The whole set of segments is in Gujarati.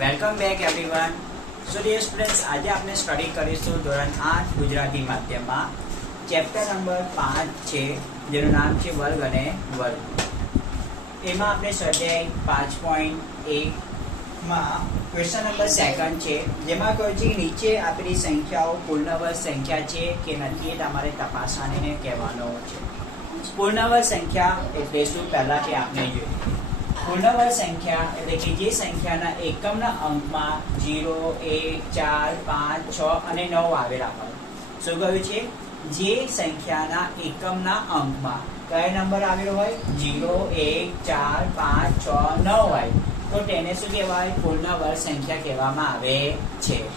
Welcome back everyone so dear students આજે આપણે સ્ટડી કરીશું ધોરણ આઠ ગુજરાતી માધ્યમમાં. ચેપ્ટર નંબર પાંચ છે, જેનું નામ છે વર્ગ અને વર્ગ. એમાં આપણે સ્વાધ્યાય પાંચ પોઈન્ટ એકમાં ક્વેશ્ચન નંબર સેકન્ડ છે, જેમાં કહ્યું છે કે નીચે આપેલી સંખ્યાઓ પૂર્ણવર્ષ સંખ્યા છે કે નથી એ તમારે તપાસવાને કહેવાનો છે. પૂર્ણવર્ષ સંખ્યા એટલે શું? પહેલાંથી આપણે જોઈએ. પૂર્ણવર્ગ સંખ્યા એટલે કે જે સંખ્યાના એકમના અંકમાં જીરો, એક, ચાર, પાંચ, છ અને નવ આવેલા હોય. શું કહ્યું છે? જે સંખ્યાના એકમના અંકમાં કયો નંબર આવેલો હોય? જીરો, એક, ચાર, પાંચ, છ, નવ હોય. તો તેને શું કહેવાય? પૂર્ણવર્ગ સંખ્યા કહેવામાં આવે છે.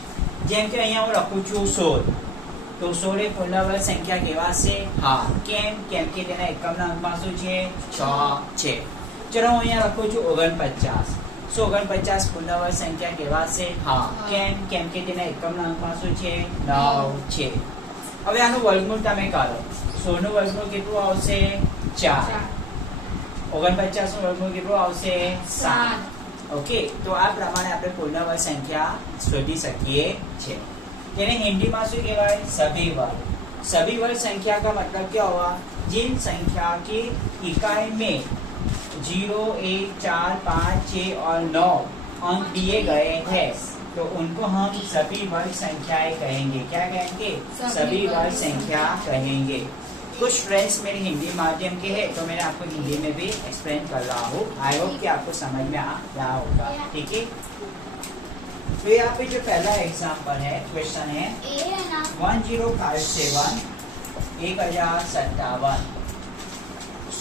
જેમ કે અહીંયા હું લખું છું સોળ. તો સોળ એ પૂર્ણવર્ગ સંખ્યા કહેવાશે હા. કેમ? કેમ કે તેના એકમના અંકમાં શું છે? છ છે. ચલો હું અહીંયા લખું છું ઓગણપચાસ સો ઓગણપચાસ પૂર્ણવર્ગ સંખ્યા કહેવાશે હા કેમ કેમ કે તેના એકમના અંકમાં શું છે નવ છે હવે આનું વર્ગમૂળ તમે કરો સોળનું વર્ગમૂળ કેટલું આવશે ચાર ઓગણપચાસ નું વર્ગમૂળ કેટલું આવશે સાત ઓકે તો આ પ્રમાણે આપણે પૂર્ણવર્ગ સંખ્યા શોધી શકીએ છીએ તેને हिंदी શું કહેવાય सभी वर्ग सभी वर्ग संख्या का मतलब क्या हुआ जिन संख्या की इकाई में ज़ीरो एक चार पाँच छ और नौ अंक दिए गए हैं। तो उनको हम सभी वर्ग संख्याएँ कहेंगे। क्या कहेंगे? सभी वर्ग संख्या। कहेंगे। कुछ फ्रेंड्स मेरे हिंदी माध्यम के हैं तो मैं आपको हिंदी में भी एक्सप्लेन कर रहा हूँ। आई होप कि आपको समझ में आ रहा होगा। ठीक है? तो यहाँ पे जो पहला एग्जांपल है क्वेश्चन है। वन ज़ीरो फाइव सेवन एक हज़ार सत्तावन।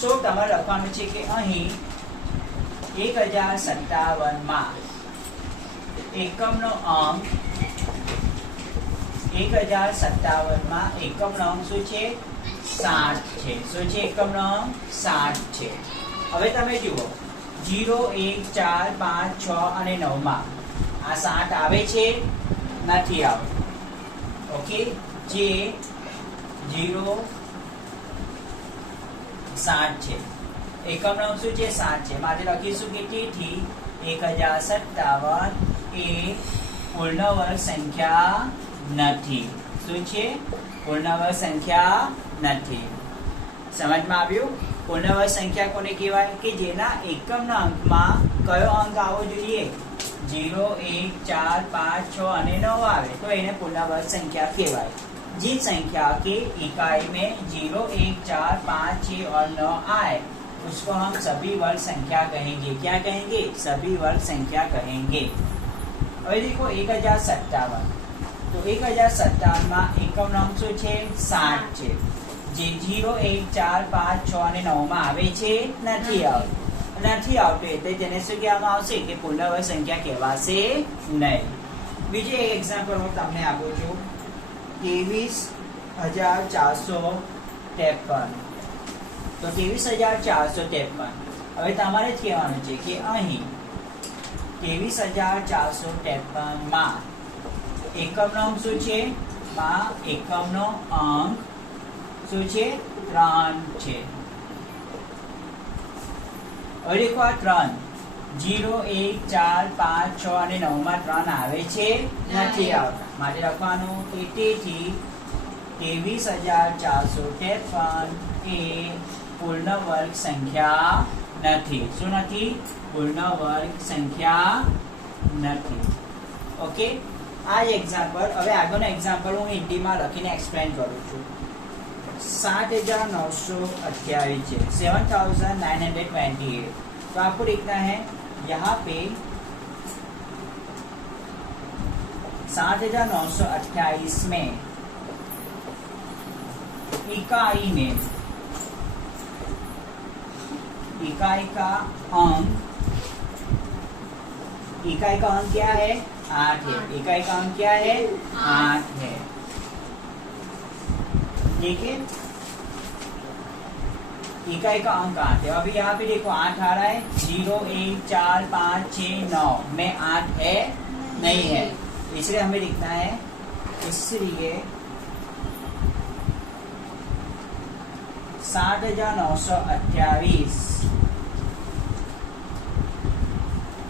સો તમારે લખવાનું છે કે અહીં એક હજાર સત્તાવનમાં એકમનો અંક એક હજાર સત્તાવનમાં એકમનો અંક શું છે? સાઠ છે. શું છે એકમનો અંક? સાઠ છે. હવે તમે જુઓ. જીરો, એક, ચાર, પાંચ, છ અને નવમાં આ સાઠ આવે છે? નથી આવતું. ઓકે? જે જીરો સાત છે. એકમ નામ શું છે? સાત છે. માટે લખીશું કે તેથી એક હજાર સત્તાવન એ પૂર્ણવર્ગ સંખ્યા નથી. શું છે? પૂર્ણવર્ગ સંખ્યા નથી. સમજમાં આવ્યું? પૂર્ણવર્ગ સંખ્યા કોને કહેવાય? કે જેના એકમના અંકમાં કયો અંક આવવો જોઈએ? જીરો, એક, ચાર, પાંચ, છ અને નવ આવે. તો એને પૂર્ણવર્ગ સંખ્યા કહેવાય. जिस संख्या के इकाई में जीरो एक चार पाँच छः और नौ आए उसको हम सभी वर्ग संख्या कहेंगे क्या कहेंगे सभी वर्ग संख्या कहेंगे હવે દેખો એક હજાર સત્તાવન તો એક હજાર સત્તાવનમાં એકમ નામ શું છે સાત છે જે જીરો એક ચાર પાંચ છ અને નવમાં આવે છે નથી આવતું નથી આવતું એટલે તેને શું કહેવામાં આવશે કે પૂર્ણવર્ગ સંખ્યા કહેવાશે નહીં બીજું એક એક્ઝામ્પલ હું તમને આપું છું ત્રેવીસ હજાર ચારસો ત્રેપન. તો ત્રેવીસ હજાર ચારસો ત્રેપન. હવે તમારે જ કહેવાનું છે કે અહીં ત્રેવીસ હજાર ચારસો ત્રેપનમાં એકમનો અંક શું છે? માં એકમનો અંક શું છે? ત્રણ છે. હવે આ ત્રણ. જીરો એક ચાર પાંચ છ અને નવમાં ત્રણ આવે છે નથી આવતા માટે લખવાનું કે તેથી ત્રેવીસ હજાર ચારસો ત્રેપન એ પૂર્ણ વર્ગ સંખ્યા નથી શું નથી પૂર્ણ વર્ગ સંખ્યા નથી ઓકે આ જ એક્ઝામ્પલ હવે આગળનો એક્ઝામ્પલ હું હિન્દીમાં લખીને એક્સપ્લેન કરું છું सात हजार नौ सौ अट्ठाईस है seven thousand nine hundred twenty eight तो आपको लिखना है यहाँ पे सात हज़ार नौ सौ अट्ठाईस में इकाई में इकाई का अंक इकाई का अंक क्या है? आठ है। इकाई का अंक क्या है? आठ। है। ठीक है इकाई का अंक आठ है। अभी यहाँ पे देखो आठ आ रहा है। ज़ीरो, एक, चार, पाँच छ नौ। में आठ है, नहीं है। इसलिए हमें लिखना है। इसलिए सात हज़ार नौ सौ अट्ठाईस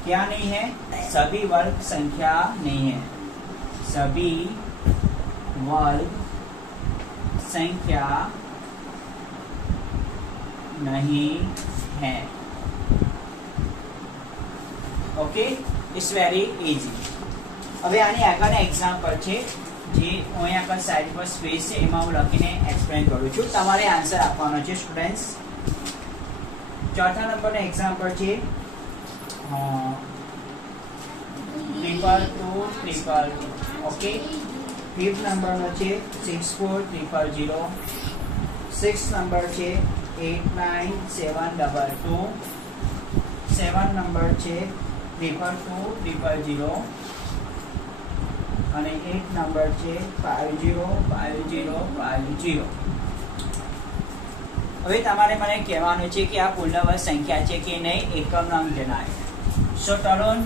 क्या नहीं है? सभी वर्ग संख्या नहीं है। सभी वर्ग संख्या नहीं है ઓકે ઇટ્સ વેરી ઇઝી હવે આની આગળના એક્ઝામ્પલ છે જે હું અહીંયા આગળ સાઈડ પર સ્પેસ છે એમાં હું લખીને એક્સપ્લેન કરું છું તમારે આન્સર આપવાનો છે સ્ટુડન્ટ્સ ચોથા નંબરનો એક્ઝામ્પલ છે triple two triple okay fifth નંબરનો છે six four triple zero six number છે eight nine seven double two seven number છે ટ્રિપલ ટુ ટ્રિપલ જીરો અને એટ નંબર છે five zero five zero five zero હવે તમારે મને કહેવાનું છે કે આ પૂર્ણવર્ગ સંખ્યા છે કે નહીં એકમનો અંક જણાવે સો તરુણ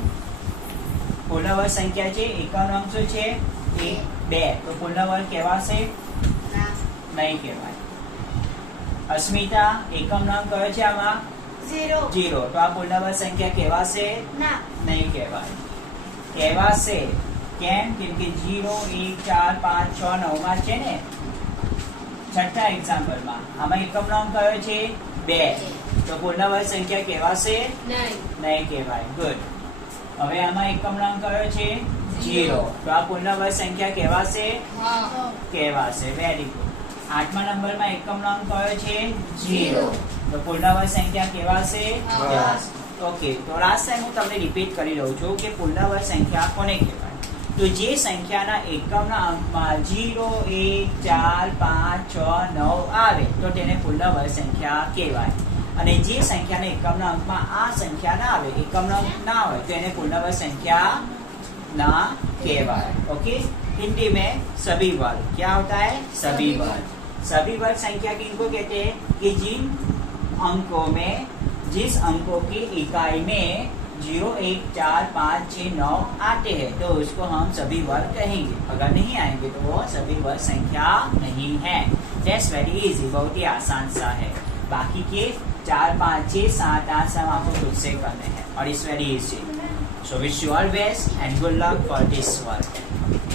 પૂર્ણવર્ગ સંખ્યા છે એકમનો અંક શું છે? એક બે. તો પૂર્ણવર્ગ કહેવાશે નહીં કહેવાય. અસ્મિતા એકમ નામ કયો છે આમાં? ઝીરો. ઝીરો. તો આ પૂર્ણાંક સંખ્યા કહેવાશે? ના. નહીં કહેવાય. કહેવાશે કેમ? કેમ કે ઝીરો એક ચાર પાંચ છ નવમાં છે ને? છઠ્ઠા એક્ઝામ્પલમાં આમાં એકમ નામ કયો છે બે. તો પૂર્ણાંક સંખ્યા કહેવાશે? નહીં. નહીં કહેવાય. ગુડ હવે આમાં એકમ નામ કયો છે જીરો તો આ પૂર્ણાંક સંખ્યા કહેવાશે? કહેવાશે. વેરી ગુડ આઠમા નંબરમાં એકમ નામ કયો છે જીરો તો પૂર્ણવર્ગ સંખ્યા કહેવાશે હા. ઓકે તો લાસ્ટ ટાઈમ હું તમને રિપીટ કરી રહ્યો છું કે પૂર્ણવર્ગ સંખ્યા કોને કહેવાય તો જે સંખ્યાના એકમના અંકમાં જીરો એક ચાર પાંચ છ નવ આવે તો તેને પૂર્ણવર્ગ સંખ્યા કહેવાય અને જે સંખ્યાના એકમના અંકમાં આ સંખ્યા ના આવે એકમનો અંક ના હોય તો એને પૂર્ણવર્ગ સંખ્યા ना केवल ओके हिंदी में सभी वर्ग क्या होता है सभी वर्ग सभी वर्ग संख्या किनको कहते हैं कि जिन अंकों में, जिस अंकों की इकाई में ज़ीरो, एक, चार, पाँच छः नौ आते हैं तो उसको हम सभी वर्ग कहेंगे। अगर नहीं आएँगे तो वो सभी वर्ग संख्या नहीं है। दैट्स वेरी इजी बहुत ही आसान सा है। बाकी के चार, पाँच छः सात, आठ, सब आपको खुद से करने हैं, और it's very easy so wish you all best and good luck for this work.